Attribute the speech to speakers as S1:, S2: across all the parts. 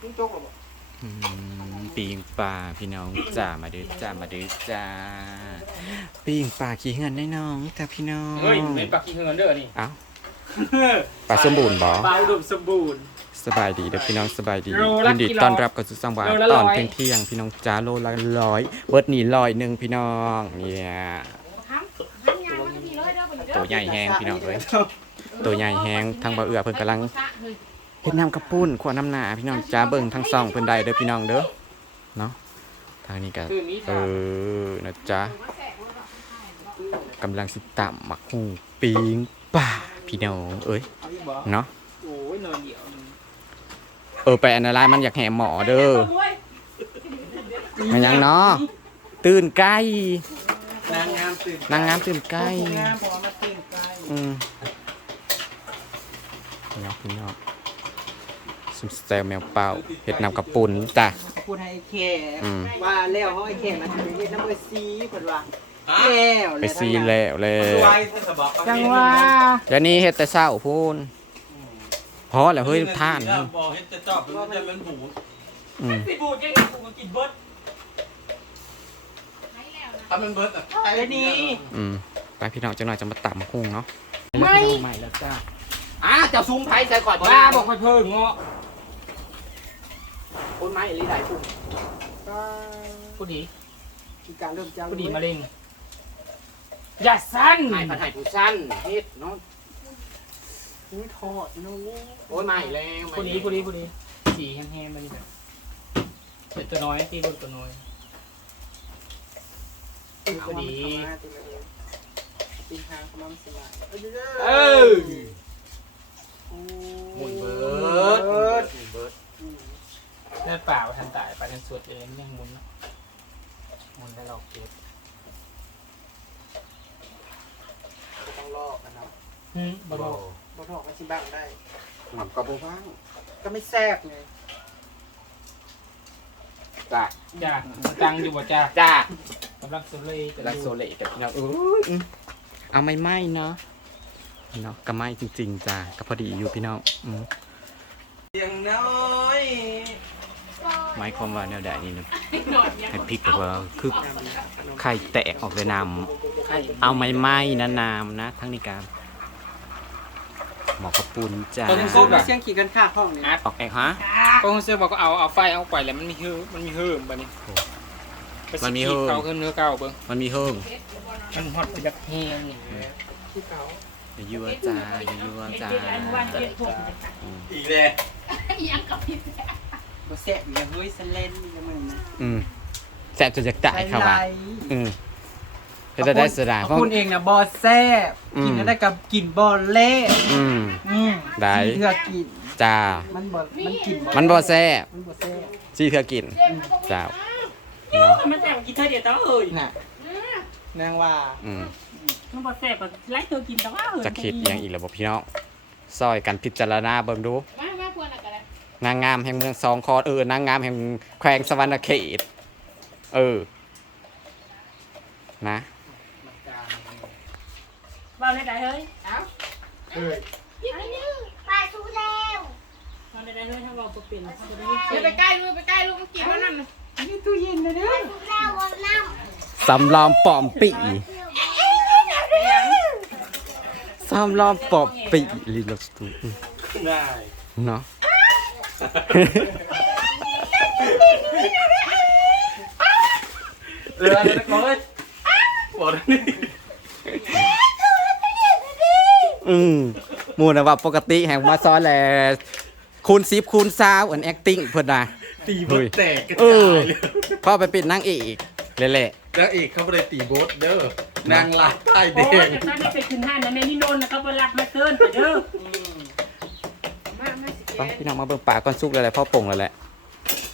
S1: จิ้งจกหรอบ่
S2: อืมปีงปลาพี่น้องจ้ามาเด้อจ้ามาเด้อจ้าปีงปลาขี้เหือนได้น้องจ้าพี่น้อง
S3: เฮ้ยเป็นปลาขี้เงินเด้อนี่
S2: เอ้าปลาสมบูรณ์บ่
S3: ปลาอุดมสมบูรณ์
S2: สบายดีเด้อพี่น้องสบายดี
S3: โลละ
S2: ยินดี
S3: กี่โล
S2: ต้อนรับกับสุสังวา
S3: โลละ
S2: ตอน
S3: ร้อย
S2: เที่ยงเที่ยงๆพี่น้องจ้าโลละร้อยเบิร์ดนี่ร้อยหนึ่งพี่น้องเนี่ยตัวใหญ่แห้งพี่น้องเอ้ยตัวใหญ่แห้งทางบ่าเอือเพิ่นกำลัง เฮ็ดน้ำกระปุ้นขวดน้ำหนาพี่น้องจ้าเบิ่งทั้งสองเพิ่นได้เด้อพี่น้องเด้อเนาะทางนี้ก็เออนะจ๊ะกำลังสิตำหมักหูปิงป่าพี่น้องเอ้ย
S3: เนาะเอ
S2: อไปอันอะไรมันอยากแห่หมอเด้อมันยังเนาะตื่นใกล้
S1: นางงามตื่น
S2: นางงามตื่นใกล้
S1: งามบอกว่ามาตื่นใกล้
S2: อืมพี่น้องพี่น้อง ซุมสเตลแมวเป่าเห็ดนำกระปุนจ้ะ
S1: พูดให้ไอ้แค่
S2: อืม
S1: ว่าแล้วเขาไอ้แค่มันจะไปเฮ็ดน้ำเบอร์ซีเพิ่นว่าแล้ว
S2: ไปซีแล้วเลย
S1: จังว่า
S2: เดี๋ยวนี้เห็ดแต่เศร้าพูนพอแล้วเฮ้ยท่าน
S4: บอกเฮ็ดจะจอบมันจะมันบูด
S2: อืม
S3: สิบูดยังกูมากินเบิร์ด
S4: ถ้ามันเบิร์ดอะ
S1: ไอ้นี่
S2: อืมไปพี่น้องจังหน่อยจะมาต่ำคุ้งเนาะ
S3: ไม่
S2: ใหม่แล้วจ้า
S3: อะจะซุ้มไผ่ใส่ก่อนบ้าบอกไปเพิ่งเงาะ
S1: คนไม้อีหลีได้ปุ่ม
S3: ผู้ดี
S1: มีการเริ่มจ้าง
S3: ผู้ดีมะเร็งอย่าสั้น
S5: ไม้ผัดไห่ผู้สั้นเฮ็ดเนาะ
S1: อุ้ยทอดนู้
S5: โอ้ยไม่แล้ว
S3: ผู้ดีผู้ดีผู้ดีสีแห้งๆมานี่แบบเป็นตัวน้อยตีบนตัวน้อย
S1: พอดีปีหางกำลังสบาย
S5: เออ
S1: โอ้
S5: หมุนเบิร์ดหมุนเบิร์ด หมุนเบิร์ด
S3: เลือดเปล่าทันตายไปทันสวดเองยังมุนเนาะมุนแล้วเราเก็บ
S1: ต้องลอกนะครับ
S3: หืมบ่บอก
S1: บ่ทอกมันสิบังได้
S5: หมันก็บ่ว่าง
S1: ก็ไม่แซ่บไง
S5: จ้า
S3: จ้าตังอยู่บ่จ้า
S5: จ้ากำ
S3: ลังโซเล่จะ
S2: รักโซเล่แต่พี่น้องเอ้ยอืมเอาไม่ไหม้เนาะเนาะก็ไหม้จริง ๆจ้าก็พอดีอยู่พี่น้องอืม
S4: เสียงน้อย
S2: หมายความว่าแนวใดนี่เนอะให้พริกแบบว่าคือไข่แตกออกเลยน้ำเอาไม่ไหม้นะน้ำนะ ทั้งนี้การหมอกระปุนจ้า
S1: ตอนนี้ซุปเสียงขี่กันข้างห้องนี่
S3: อัด
S2: ออกแอกฮะ
S3: ก็คงเสื้อบอกก็เอาเอาไฟเอาไปแล้วมันมีฮือมันมีฮือบัดนี้ไปสกีเขาขึ้นเนื้อเก่าเบิ่ง
S2: มันมีเฮิง
S3: มันฮอตไปจากแห้ง
S1: ที่เขา
S2: อย่ายั่วจ้าอย่ายั่วจ้า
S4: อีกแล้ว
S1: บ่ แซ่บอีกแล้วเฮ้ยสเลนอีกแล้วมึงนะ
S2: อืมแสบจนจะตายเขาว่า
S1: ไล่
S2: อืมจะได้สดา
S1: ข
S2: เพ
S1: อบ
S2: ราะ
S1: คุณเองนะบ่แซ่บ
S2: อืม
S1: กินแล้วได้กับกินบ่เละ
S2: อืม
S1: อืม
S2: ได้
S1: เถื่อกิน
S2: จ้า
S1: มันบ่มันกิน
S2: มันบ่แซ่บ
S1: มันบ่แซ่บ
S2: ซี่เธอกินจ้า
S6: มันแต่งกินเธอเดียวต้องเอ่ย
S1: น่ะนางว่า
S2: อืม
S6: มันบอแซ่บแบบไล่เธอกินแต่ว่าเอ่ย
S2: จะคิดอหย่างอีกแล้วบอกพี่น้องซอยกันพิจารณาเบิ่งดู
S6: นแล้ว
S2: นางงามแห่งเมืองสองคอนเออนางงามแห่งแขวงสวรรณเขต เออ นะ
S6: ว่าได้เฮ้ย
S1: เอ้ย
S6: ว่าได้เฮ้ยถ้าเราเปลี่ยนจะได้
S7: เดี๋ยวไปใกล้ลูกไปใกล้ลูกมันกินแล้วนั่นน่ะ
S1: นี่ตู้เย็นนะเด้อ
S2: สำลอมปอมปีสำลอมปอมปีลิลสตูอืม
S4: ได้
S2: เนาะ
S4: เรืออะไรนะน้อยบอกนี่
S2: อืมหมูนะว่าปกติแห่งมาซ้อนแหละคูณซิปคูณซาวอันแอคติ้งเพิ่นน่ะ
S4: ตีบดแตกกระ
S2: เอ
S4: จา
S2: อ
S4: ยเลย
S2: พ่อไปเป็นนางเอกเละ
S4: แล้วเอกเขาไม่ได้ตีบดเด้อนางลายใต้แด
S6: โอ้ย
S4: ง
S6: แต่ถ้าไม่ไปขึ้นห้านนะแม่นี่โดนนะเขาไปรักมาเกินไปเด้อ
S7: มามาสิ
S2: ๆ ไปพี่น้องมาเบิ่งปลาก่อนสุกแล้วแหละพ่อป่งแล้วแหละ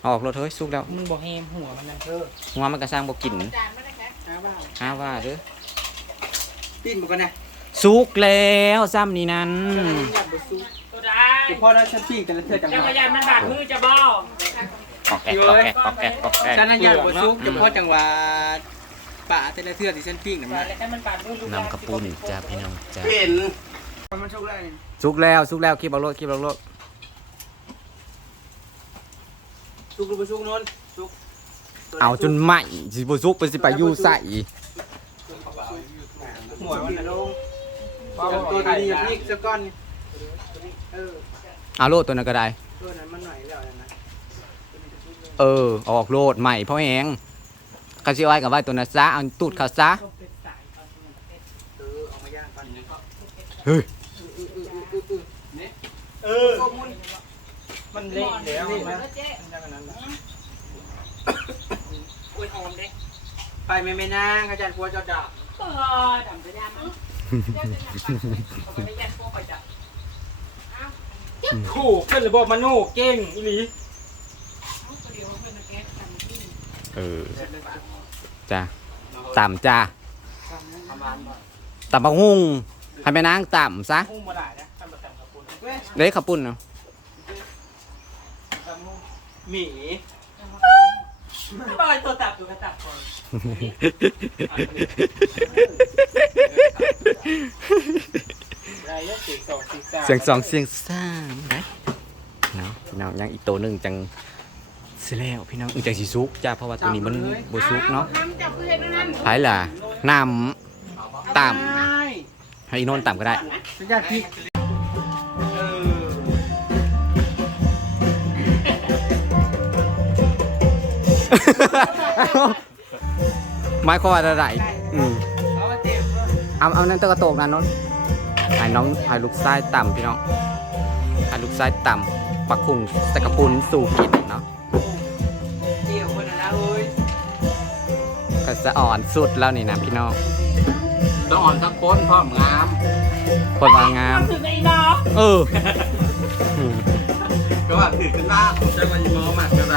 S2: เอาออกรถเฮ้ยสุกแล้ว
S3: มันบ่แห้งหัวมันนะเธอ
S2: งัวมันก็สร้างบ่กิน
S7: จานมาได้ไหม
S1: หาว่า
S2: หาว่าเด้อ
S1: ปิ้นบ่กันนะ
S2: สุกแล้วซ้ำนี่นั้น
S1: อยากบ่สู้
S6: ก็ได้
S1: เดี๋ยวพ่อได้ฉันปิ้งแต่ละเทื่อจังห
S6: จักร
S1: วะ
S6: ยานมันบาดมือจะบ่
S2: ออกแอกออกแอกออกแอกออกแอก
S1: ฉันน่ะอยากบ่สู้เฉพาะจังหวะป่าแต่ละเทื่อที่ฉันปิ้งน่ะ
S6: บา
S1: มั
S6: ด
S1: น
S6: แล้วแต่มันบาดมือลูก
S2: นำกระปุ้นจ้าพี่น้องจ้า
S4: เป็น
S1: มันชุกแล้วนี่
S2: สุกแล้วสุกแล้วคีบเอารถคีบเอารถ
S1: ชุกหรือบ่ชุกนนชุก
S2: เอาจนไหม้สิบ่ซุกไปสิไปอยู่ใส่
S1: หัวมันน่ะลงจับตัวนี้พลิกซะก่อนเออ
S2: เอาโลดตัวนั้นก็ได้
S1: ตัวนั้นมันหน่อยแล้วนะ
S2: เออเอาออกโลดใหม่เพราะแหงก็สิไว้กับไว้ตัวนั้นซะเอาตูดเขาซะ
S1: เออเอามาย่างก่อน
S2: เฮ้ย
S1: เออมันเละแล้วนะจั มันเละแล้วนะอุ้ยหอมเด้ไปไม่ไม่นางอาจารย์พัวจอดดับ
S6: เออดับไปได้มั้ง
S5: ถูกเป็นระบอกมโน่เก่งอีหลี
S2: เออจ้าต่ำจ้าต่ำบงฮุ่งให้แม่นางต่ำซะเด้ขับปุ่นเนาะ
S1: หมี
S6: ปล่อยตัวตับตัวกระตับก่อน
S5: ไรเยอะสี่สองสี่สาม
S2: เสียงสองเสียงสามได้เนาะพี่น้องยังอีกตัวหนึ่งจังสิแล้วพี่น้องจังสิซุกจ้าเพราะว่าตัวนี้มันบ่ซุกเนาะ
S7: น้ำจับเพื่อนนั่น
S2: ไผล่ะน้ำต่ำให้อีโนนต่ำก็ได้
S1: สัญญาณพ
S2: หมายความว่าอะไรอืม
S1: เอามาเจ็บ
S2: เอาเอานั่นตะกระโตกนั่นนนให้น้องให้ลูกไส้ต่ำพี่น้องให้ลูกไส้ต่ำปักคุงตะกระปุนสู่กินเนาะ
S1: เกี่ยวคนนะเอ้ย
S2: ก็สะอ่อนสุดแล้วนี่นะพี่น้อง
S4: ต้องอ่อนทั้งคนพร้อมงาม
S2: คนว่างาม
S6: ถึงไอ้น้อง
S2: เออ
S4: ก็ว่าถือขึ้นมาจะมายิมอหมักอะไร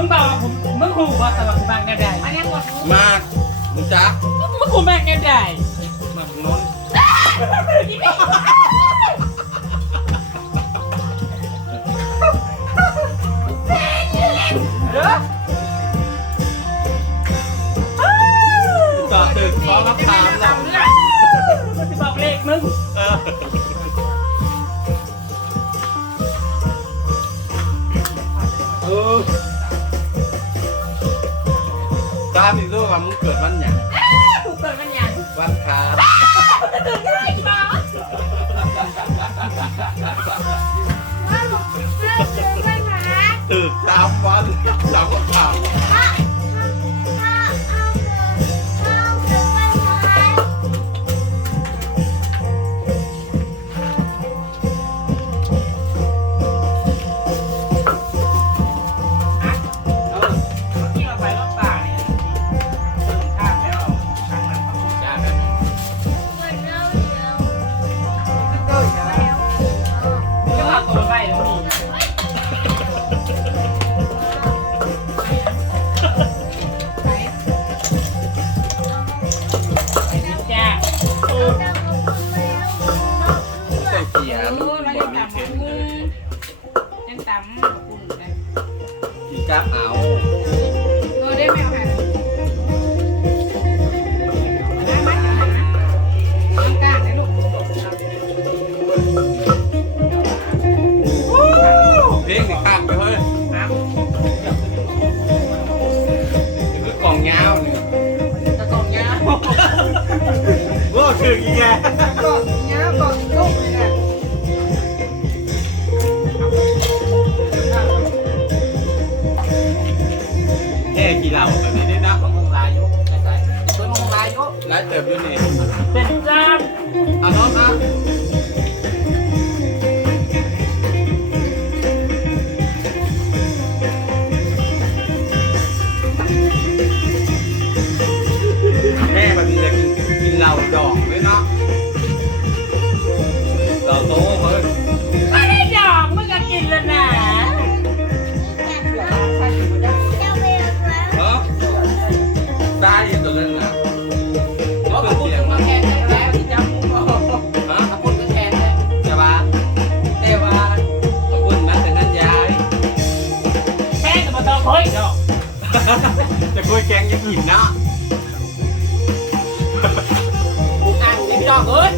S6: มึงบอกว่าผมมึงขู่ว่าสำหรับกูบางแนวใด
S7: อันนี้หมด
S4: มากมึงจ๊ะ
S6: มึงขู่บางแนวใด
S4: หมักนน
S1: ต่อตึกพร้อมรับตามเรา
S6: มันจะบอกเลขมึง
S4: เออตามอี วันที่รู้ว่ามึงเกิดวันหยัง
S6: ถูกเกิดมันยัง
S4: วันคาร
S6: ไอ้น้อง
S4: ตื่นตามวันสามก็ถาม
S5: วัน
S4: ยร์
S7: เอ
S4: ลู
S7: อกแล้ว
S4: บ
S7: ยั
S4: องมี
S7: ต่ำ
S4: เข็ม
S7: มื
S4: เล
S7: อยยังต่ำอุ่นเลย
S4: กีจับเอา
S7: เออได้ไหมเอาให้ได้ไหมเอาให้นะน้ำกลางได้ลูก
S4: เพลงนี่ข้างไปเฮ้ยคือกล่องยาวเนี่ย
S1: จะกล่องยาว
S4: โอ้ถึงอีกแก ฮ้ยเนาะ
S1: จะ
S4: คุย
S6: แก
S4: งยังหินเนาะ
S1: อ่างนี่พี่น้องเอ้ย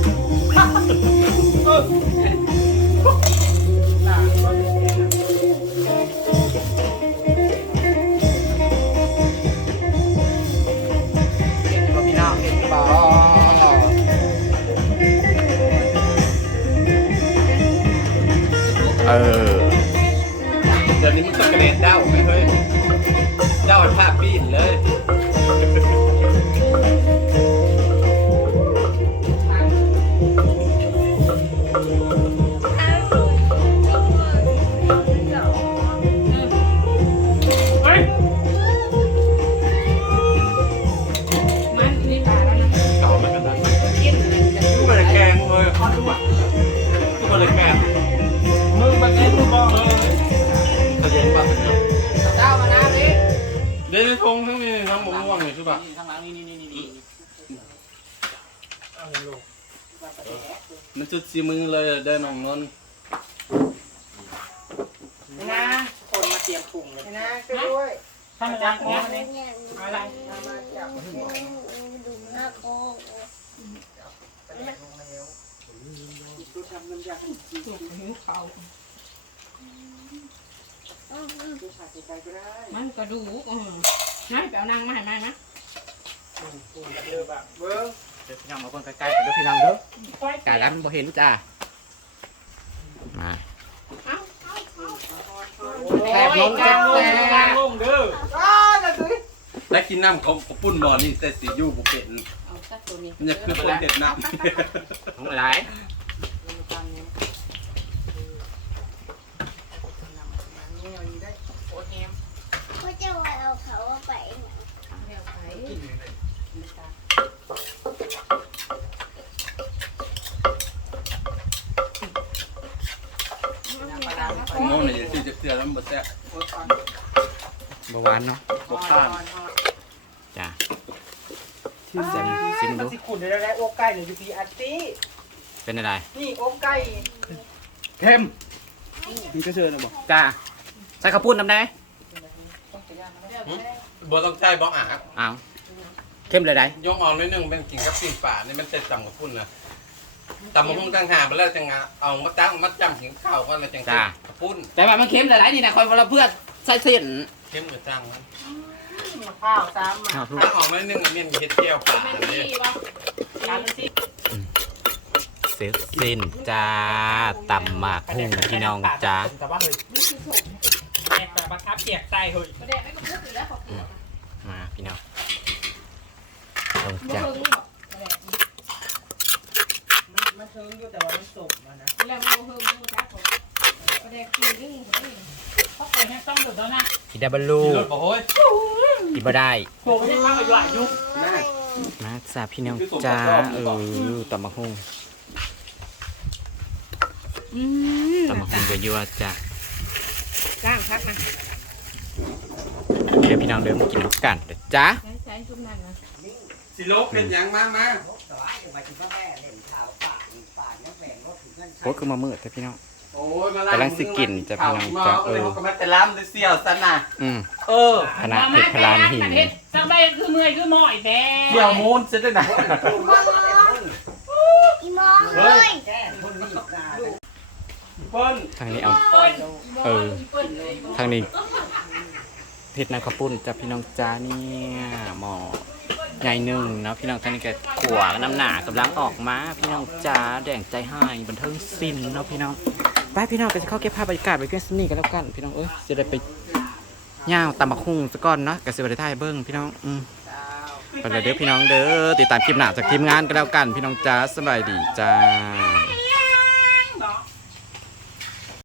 S4: เอ
S2: อ
S4: เดี๋ยวนี้มึงต้องกระเด็นเด้าไม่เคยเด้าท่าปีนเลย
S3: เฮ้ย
S7: มันนี่ตาแล้วนะ
S4: เก่ามันกันนะ
S7: กินอะไรกัน
S4: กูมาเลยแกงเลย มั
S3: น
S1: จุ
S4: ดสีมือเลยเดินองนนท์
S1: นะคนมาเตรียมปรุงเลยนะช่วยด้วย
S3: ทำอะไรเนี่ย
S1: อะไร
S7: หิวเขามันกระดูกอืมให้ไปเอานางมาให้ไหมมะ
S1: เบิ้ง
S5: เดี๋ยวพี่น้องมาเบิ่งใกล้ๆเดี๋ยวพี่น้องเด้อไก่ร้านบ่เห็นจ้า
S2: มา
S1: แอบล้นแอบแวา
S3: งลงเด้อ
S4: และกินน้ำของของปุ้นบ่อนี่แต่สีอยู่บ่เป็น
S7: เอาสักตัวนี้
S4: มันจะคือคนเด็ดน้
S5: ของหลาย
S6: เขาจะเอาเขาไป
S7: เดี๋ยวไปำ
S4: มองนี่สิจะเตือน แล้วมันบ่แซ่บ
S5: บ่หวานเนาะ
S4: บ่ข้าม
S2: จ้า
S5: ซิมซิมดู
S1: สิขุนได้แล้วโอ้ไก่เนี่ยอยู่ที่อัตตี้
S2: เป็นอะไร
S1: นี่โอ้ไก่
S5: เข้มมีกระเชิญบ่จ้าใส่ข้าวปุ้นน้ำได้
S4: บ่ต้องใช้บ่อาบ
S5: อ้าวเข้มเลยได้
S4: ยกออกนิดนึงเป็นกินกับปิ้งป่านี่มันเต็มต่ำกับปุ้นนะ ตำมะฮุ่งตั้งหาไปแล้วจังเอามาตั้งมาจำถึงข้าวก็แล้วจังกับปุ้น
S5: แต่ว่ามันเข้มหลายๆนี่นะคอยว่าเราเพื่อใส่เส้น
S4: เข้มกับจังมัน
S1: ข้าวซ้ำ
S5: ข้าวทุก
S4: ตั้งออกนิดนึงเมียนเฮ็ดเจียวป่า
S7: มัน
S4: เนี่
S7: ดี
S4: ย
S7: ป่ะ
S1: การที่
S2: เซฟซินจ้าตำหมากหุ่งพี่น้องจ้า
S1: แต่ว่าเฮ้ย
S3: แม่แต่บังคับเปียกใส่เฮ้ย
S7: ประเดี๋ยวไม่ก็พูดอยู่แล้วขอบคุณ
S2: มาพี่น้องลง
S7: บ่
S2: จ้า
S7: เฮิงบอก
S1: มัน เชิงอยู่แต่ว่ามันสุกมานะ
S7: แล้วบ่เฮิงบ่จักบอกระเดี๋ยวกินดึงเฮ้ย
S3: เขาเคยให้ต้องเดือดแล้วนะ
S2: อีดับเบิลลู
S4: กินรถบ่โอ้ย
S2: อีบ่ได้
S3: โผล่ไม่ได้มาอยู่อายุ
S2: มาจ้าพี่น้องจ้าเออตำมากหุ่ง
S7: อืม
S2: ตำมากหุ่งก็ยั่วจ้า
S7: จ้างพักนะ
S2: เดี๋ยวพี่น้องเดินมกินน้ำกันเด้อจ้า
S7: ใช้ใช้ชุบนั่นนะ
S4: สิโลเป็นหยังมามา
S2: โอ้คือมามืดแต่พี่น้อง
S4: โอ้ยมาำ
S2: ลังสิกินจะพี่น้องจ๊ะเอ
S4: เอ
S2: อ
S4: อก็มาแต่ล้ำได้เสี่ยวซะน่ะ
S2: อืม
S4: เออ
S2: คณะเพชรพลานหิน
S3: สบายคือเมื่อยคือหมอยแท้
S4: เสี่ยวมูนซะด้วยนะ
S6: อีมองเลย
S4: เปิ้ล
S2: ทางนี้เอา เออ ทางนี้เพชรนาข้าวปุ้นจ้ะพี่น้องจ้าเนี่ยหมอ ไงหนึ่งเนาะพี่น้องท่านนี้แกขวน้ำหนากำลังออกมาพี่น้องจ้าแดงใจให้บันเทิงสินเนาะพี่น้องไปพี่น้องก็จะเข้าเก็บภาพบรรยากาศไปเพื่อนสนี่กันแล้วกันพี่น้องเอ้ยจะได้ไปย่างตำบักหุ่งสะก่อนเนาะกับสิบได้ถ่ายเบิ้งพี่น้องอืมไปเลยเด้อพี่น้องเด้อติดตามคลิปหน้าจากทีมงานกันแล้วกัน พี่น้องจ้าสบายดีจ้า